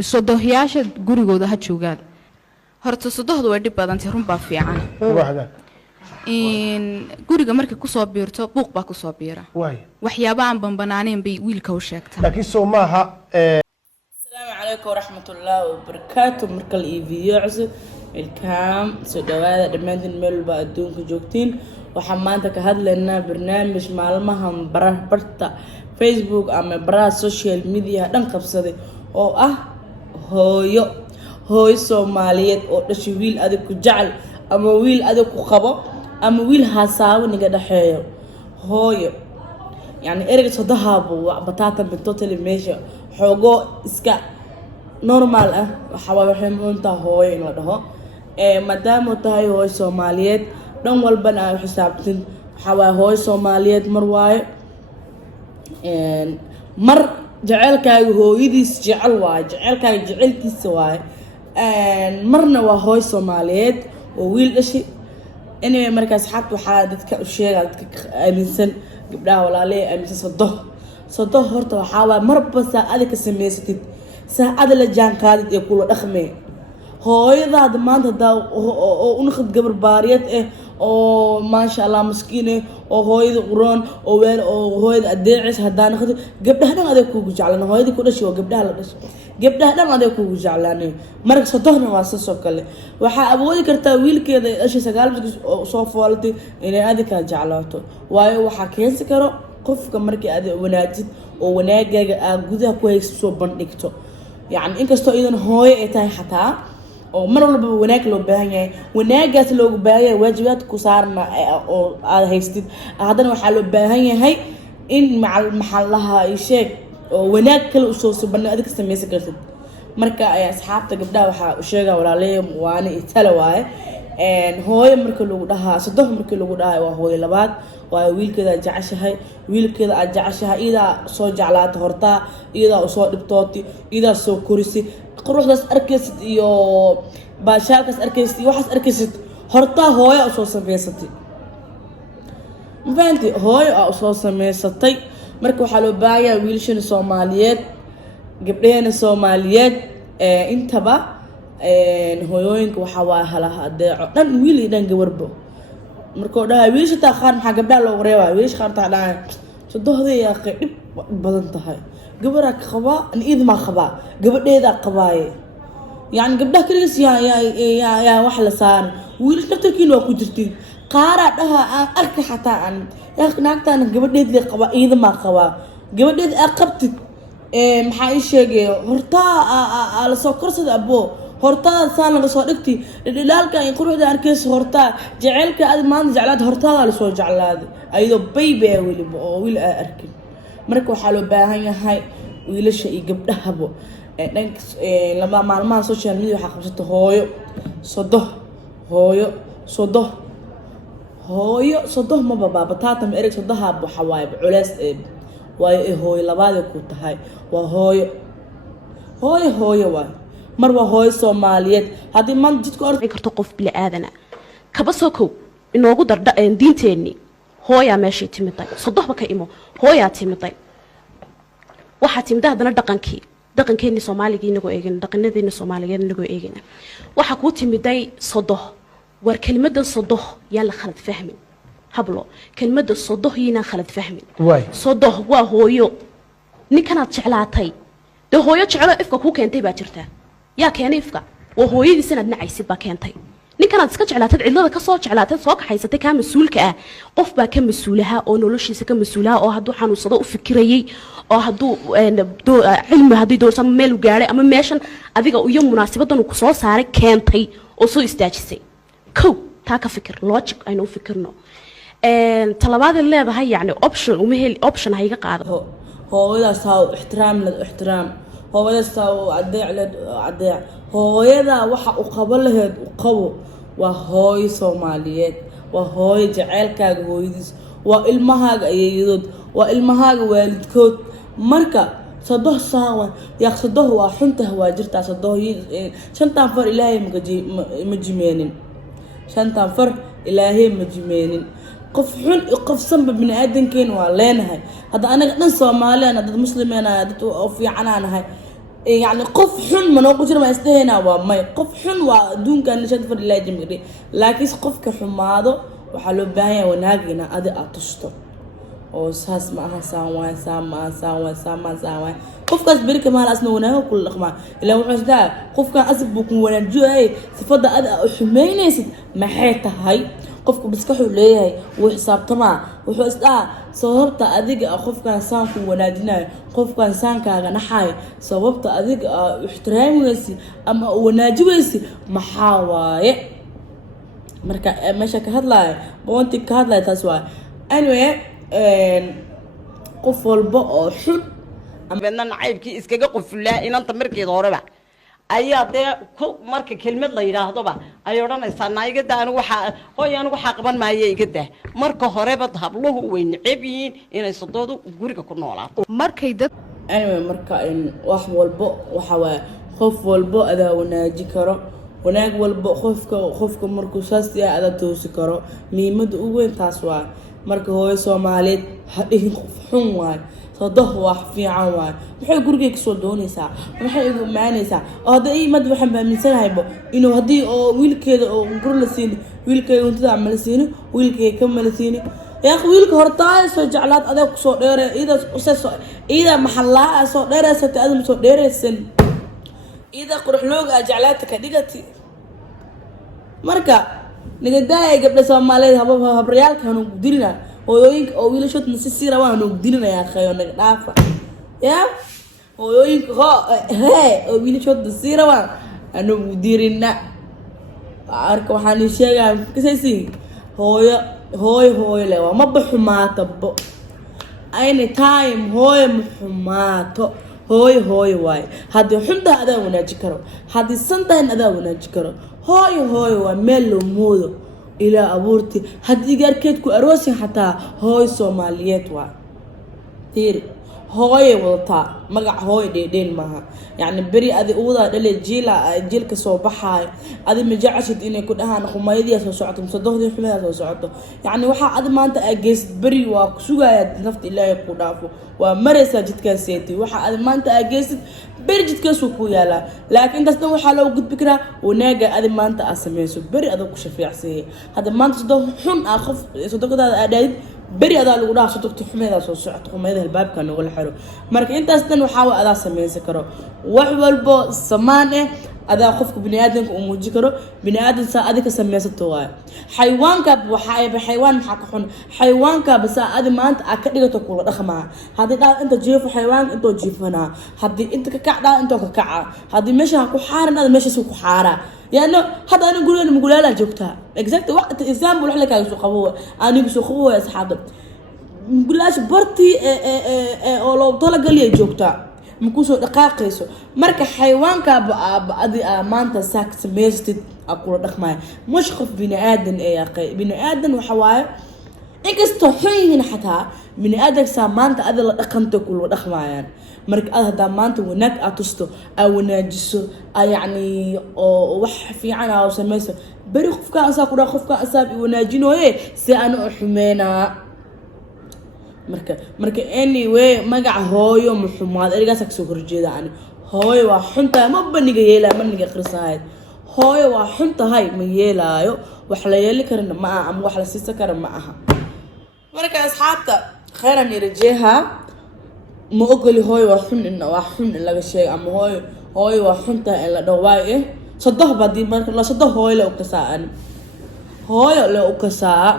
sodohyaasha gurigooda ha joogaan horta sodohdu way dhib badantay run baa fiican guriga markay ku soo biirto buuq baa ku soo biira waxyaabo aan banbanaaneen bay wiilka u sheegtaa laakiin soo maaha السلام عليكم ورحمة الله وبركاته مركل فيديو عصب الكام سوداء دمانتين ميل بادون كجوكتين وحمانتك هاد لنا برنامج معلومهم براه برتا فيسبوك أما براه سوشيال ميديا دان قبصدي أو هوي سوماليات أو دشي ويل أدكو جعل أما ويل أدكو خبا أما ويل هاساو نيجا دحيو هوي يعني إرجع صدهابو بطاطا بالتوتالي ماشي حوجو إسكا نورمال وحواه حمونتا هوي إنه ده مدام وتهاي هوي سوماليات دم والبنا حسابتين حواه هوي سوماليات مرواي مر جعل كاي هوي ديس جعل واي جعل كاي جعل كيس واي مرنا وهوي سوماليات وويل إشي إني مركز حط وحادث كأشياء أمينسن قبلها ولا ليه أمينسن صدق هرتا وحاول مربى ساعدك السميستي ساعد لجان كادت يقولوا أخمي هاي ذا دمان هذا ونخد قبر باريات أو ما شاء الله مسكينة أو هاي قران أو وين أو هاي الداعش هذا نخد قبلها هذا هذا كوج جعلنا هاي دي كل شيء قبلها لا بس قبلها هذا كوج جعلنا مرك صدقنا واسس وكله وح أبوي كرتا ويل كذا أشي سجال صوف والدي إني هذا كجعلاته وحكين سكروا qofka markii aad wanaajid oo wanaagaaga aad gudaha ku hayso soo bandhigto yani inkastoo idan hooyo ay tahay xataa oo mar walba wanaag loo baahan yahay wanaagaas loogu baahan yahay waajibaad ku saarna oo aad haystid haddana waxaa loo baahan yahay in maxallaha ay sheeg oo wanaag kale u soo subannay adiga samaysan kartid marka ay asxaabta gabdhaha waxaa u sheegaa walaalayaal waana itala waaye hooyo marka lagu dhahaa saddex marka lagu dhahay waa hooyo labaad waa wiilkeeda jeceshahay wiilkeeda aad jeceshahay ida soo jeclaata horta ida soo dhibtooti ida soo korisi quruxdaas arkaysid iyo baashaalkaas arkaysid iyo waxaas arkaysid horta hooyo soo sameysatay mafahanti hooyo soo sameysatay marka waxaa loo baahayaa wiilashana Soomaaliyeed gabdhaheena Soomaaliyeed intaba hooyooyinka waxa waa halaha adeeco dhan wiil iyo dhan gabarbo markoo dhahay wiilasha taaqaan maxaa gabdhaha loo wareebaa wiilasha qaar taa dhahay sodohdii yaa qeyb badan tahay gabadha ka qaba iid ma qaba gabadheeda qabaaye yani gabdhaha kaliis yaa wax la saaran wiilasha naftarkiina waa ku jirtiin qaara dhaha aan arka xataa aan yaa naagtaan gabadheeda qaba iid ma qaba gabadheeda aad qabtid maxaa ii sheegay horta la soo korsada abo hortada saan laga soo dhigti dhilaalka in quruxda arkayso horta jaceelka aad maan jeclaad hortada la soo jeclaad ayadoo baby waliba oo wiil arkin marka waxaa loo baahan yahay wiilasha iyo gabdhahaba dhanka lama maalmaha social media waxa qabsato hooyo sodo ma baba taata ma ereg sodaha waxa waaye culeys waayo hooyo labaad ku tahay waa hooyo waa mar waa hooyo Soomaaliyeed hadii man jidku orday karto qof bila aadana kaba soo kow inoogu darda diinteeni hooya meeshii timiday sodohba ka imo hooya timiday waxa timida hadana dhaqankeeni Soomaaliga inagu eegin dhaqanadeena Soomaaliyeed inagu eegin waxa ku timiday sodoh war kelmadda sodoh yaa la khalad fahmin hablo kelmadda sodoh yina khalad fahmin sodoh waa hooyo ninkanaad jeclaatay de hooyo jecelo ifka ku keentay baa jirta yaa keenay ifka waa hooyadii sanad nacaysid baa keentay ninkanaad iska jeclaatay cidlada ka soo jeclaatay soo kaxaysatay ka mas'uulka ah qof baa ka mas'uulaha oo noloshiisa ka mas'uulaha oo hadduu xanuunsado u fikirayay oo hadduu cilmi haddii doorsan meel u gaaray ama meeshan adiga iyo munaasabadan uu ku soo saaray keentay oo soo istaajisay kow taa ka fikir logic aynu u fikirno talabaad leedahay yani option hayga qaado hooyadaas haa ixtiraam hooyadaas haa adeec hooyada waxa uu qabo laheed u qabo waa hooyo Soomaaliyeed waa hooyo jaceelkaaga hooyadiis waa ilmahaaga ayeeyadood waa ilmahaaga waalidkood marka صدوه ساوى يقصدوه وحنته واجرته صدوه شنطان فر إلهي مجمينين شنطان فر إلهي مجمينين قف حن قف صنب من آدم كين وعلينا هاي هذا أنا ننسى مالي أنا ضد مسلمين أنا ضد في عنانا هاي يعني قف حن ما نوقف ما استهنا وما قف حن ودون كان نشد في الله جميل لكن قف كحماده وحلو باهي وناقينا أدي أتشتو أو ساس معها ساوان ساما قف كاس بريك مال أسنو وناقو كل لقمة لو حسدا قف كان أسبكم ونجو هاي سفضة أدي أحمينيس محيطة هاي qofku biskaxu leeyahay wuu xisaabtama wuxuu isdaa sababta adiga qofkan saanku wanaajinayo qofkan saankaaga naxay sababta adiga ixtiraamaysi ama wanaajiwaysi maxaa waaye marka meesha ka hadlay boonti ka hadlay taas waa anyway qof walba oo xun ama nacaybkii iskaga qufulaa inanta markeeda horeba ayaa dee marka kelmad la yiraahdoba ay oranaysaa naagada anigu waxa qaban maayo igada marka horeba habluhu way neceb yihiin inay sadoodu guriga ku noolaato markay dad anyway marka in wax walba waxa waa qof walba adaa wanaaji karo wanaag walba qofka markuu saasiya adaa toosi karo miimada ugu weyn taas waa marka hooyo Soomaaliyeed hadhihin qof xun waay صدق واحد في عوان محي قرقي كسودونيسا محي مانيسا هذا أي مد وحن بمن سنة هيبو إنه هدي أو ويل كده أو قرل سين ويل كده وانت تعمل سين ويل كده كمل سين يا أخي ويل كهرطاي سجعلات أذا صوت دير إذا محلها صوت دير ستأذم صوت دير السن إذا قرح لوج أجعلاتك دقتي مركا نقداي قبل سومالي هبريال كانوا قدرنا hooyooyinka oo wiilashooda nasisiira waan og dilinayaa khayr naga dhaafa ya hooyooyinka oo wiilashooda nasisiira waan anu dirina arka waxaan sheegaa kasaysi hooyo le waa ma baxumaato any time hooyo maxumaato hooyo waay hadii xunta adaa wanaaji karo hadii santaan adaa wanaaji karo hooyo waa meel loo moodo إلى أبورتي هدي جاركيت كو أروسي حتى هاي سوماليات وا تير هاي وطا مقع هاي دين معها يعني بري أذي أوضة اللي جيل كصوبحها أذي مجعشت إني كنت أنا خمايدي أسوسعته مصدق دي حماية أسوسعته يعني واحد أذي ما أنت أجلس بري وكسوجا نفط الله يقول عفو ومرسى جت كاسيتي واحد أذي ما أنت أجلس برجت كسوكو يلا لكن أنت استوى حلو قد بكرة وناجا أذي ما أنت أسميه بري أذوق شفيع سيه هذا ما أنت صدق حن أخف صدق هذا أدايد بري هذا اللي وراها صدق تحمي هذا صوت خمايدي الباب كانوا ولا حلو مرك أنت استنى حاول هذا سميه سكره وحول بو سمانة هذا خوفك بني آدم وموجي كرو بني آدم سأديك سميه ستواه حيوانك بحيوان حقهن حيوانك بس هذا ما أنت أكيد تقول رخمة هذا ده أنت جيف حيوان أنت جيفنا هذا أنت ككعة أنت ككعة هذا ماشي هكو حارة هذا ماشي سوق حارة يعني هذا أنا نقول لا جوكتها exact وقت إنسان بقول لك على سوق قوة أنا بسوق قوة يا صحاب نقولش برتي أو طلق لي جوكتها مكوسو دقاقيسو مركا حيوانك بأدي مانتا ساك سميستد أقول رقمها مش خف بني آدم يا أخي بني آدم وحواي إكستو حين حتى بني آدم سامانتا أدي لقمتو كل رقمها يعني مركا هذا مانتا وناك أتستو أو ناجسو يعني وح في عنا أو سميستو بري خفكا أساق ولا خفكا أسابي وناجينو إيه سأنو حمينا marka anyway magaca hooyo muxumaad erigaas ka soo horjeeda ani hooyo waa xunta ma baniga yeelaa maniga akhrisahay hooyo waa xuntahay ma yeelaayo wax la yeeli karina ma aha ama wax la siisan kara ma aha marka asxaabta khayran irjeeha ma ogoli hooyo waa xun in laga sheego ama hooyo waa xunta in la dhawaayo saddex badii marka la saddex hooyo la ukasaan hooyo la ukasaa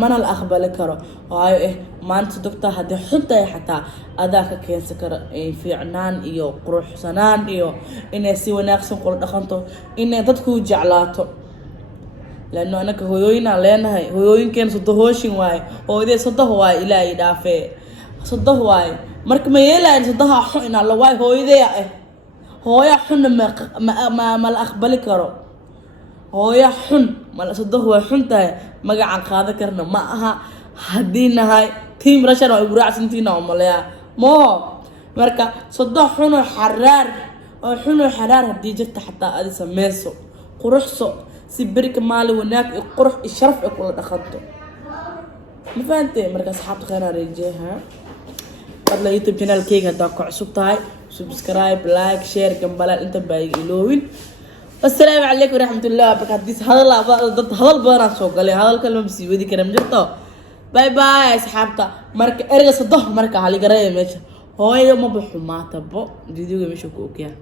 mana la aqbali karo waayo maanta doctor hadii xunta xataa adaa ka keensan kara fiicnaan iyo quruxsanaan iyo inay si wanaagsan qol dhaqanto inay dadku jeclaato laano anaka hooyooyina leenahay hooyooyinkeen sadahooyin waay hooyadee sadah waay ilaahay dhaafee sadah waay marka ma yeelaan sadaha xun in la waay hooyadee hooyo xun ma la aqbali karo hooyo xun ma la sadah waa xuntahay magacan qaada karna ma aha hadinahay team rashan oo buraacsantiina oo malaya mo marka sadah xun xaraar hadii jirta xataa aad sameeyso quruxso si barika maali wanaag iyo qurux iyo sharaf ay kula dhaqanto ma fahamtay marka asxaabta khayr reejeha fadlan youtube channelkayga haddaa ku cusub tahay subscribe like share gambalaan inta baa iga iloowin. Assalaamu calaykum waraxmatullahi wabarakaatu. hadal badanaa soo galay, hadal kale ma sii wadi kara ma jirto. Bye bye asxaabta. marka erga sadoh marka haligareeyo meesha hooyo ma baxumaatabo videoga meesha ku ogaa.